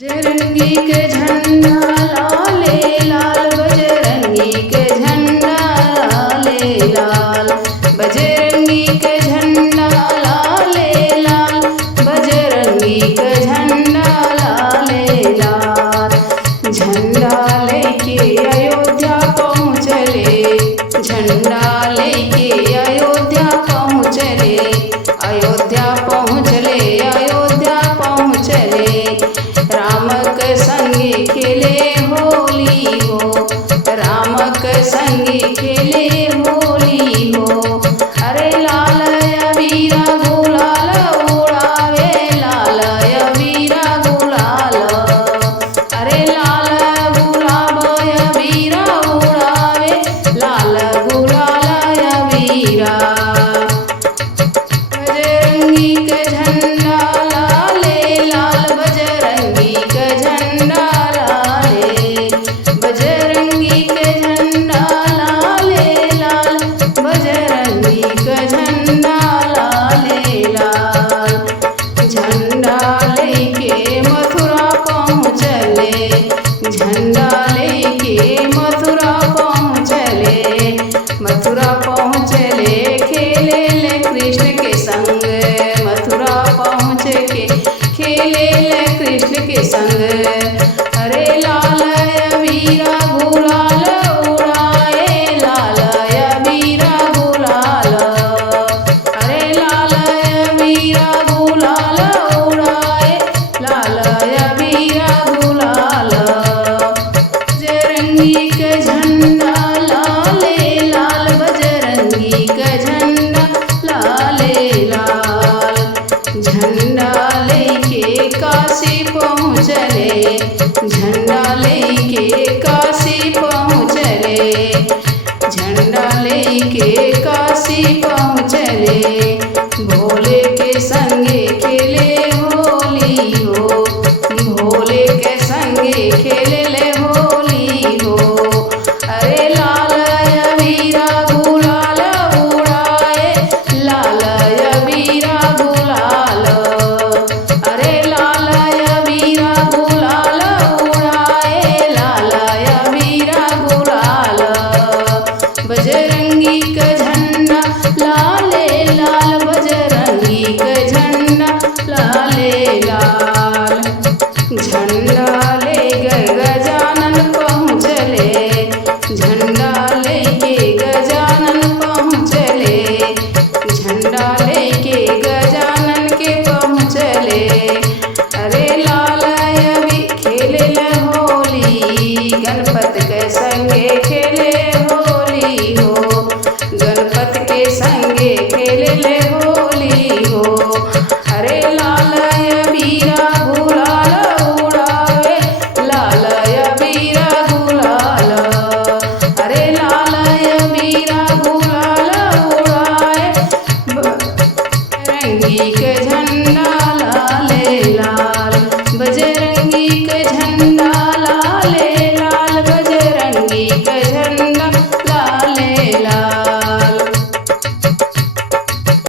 बजरंगी के झंडा लाले लाल, बजरंगी के झंडा लाले लाल, बजरंगी के झंडा लाले लाल, बजरंगी के झंडा लाले लाल। झंडा लेके अयोध्या पहुँचले, झंडा लेके अयोध्या पहुँचले, अयोध्या पहुँचले, अयोध्या पहुँचले। राम के संगे खेले होली हो, राम के संगे खेले होली हो। अरे लाल अबीरा गुलाल उड़ावे, लाल अबीरा गुलाल, अरे लाल गुलाब अबीरा उड़ावे, लाल गुलाल अबीरा। बजरंगी के झंडा लाले लाल, बजरंगी के झंडा लाले, बजरंगी के झंडा लाले लाल, बजरंगी के झंडा लाले लाल। झंडा लेके मथुरा पहुँचले, झंडा लेके मथुरा पहुँचले, मथुरा पहुँचले खेले ले कृष्ण के संग, मथुरा पहुँच के खेले ले कृष्ण के संग। अरे लाल अबीरा गुलाल उड़ाए, लाल अबीरा गुलाल, अरे लाल अबीरा गुलाल उड़ाए, लाल अबीरा गुलाल। बजरंगी के झंडा लाले लाल, बजरंगी के झंडा लाले लाल। झंडा लेके काशी पहुँचले, झंडा लेके काशी पहुँचले, झंडा लेके काशी पहुँचले। भोले के संगे खेले होली हो, भोले के संगे खेले ले होली हो। अरे लाल अबीरा गुलाल उड़ाए, लाल अबीरा गुलाल, अरे लाल अबीरा गुलाल उड़ाए, लाल अबीरा गुलाल। बजरंगी के झंडा लाले लाल, बजरंगी के झंडा लाले लाल। झंडा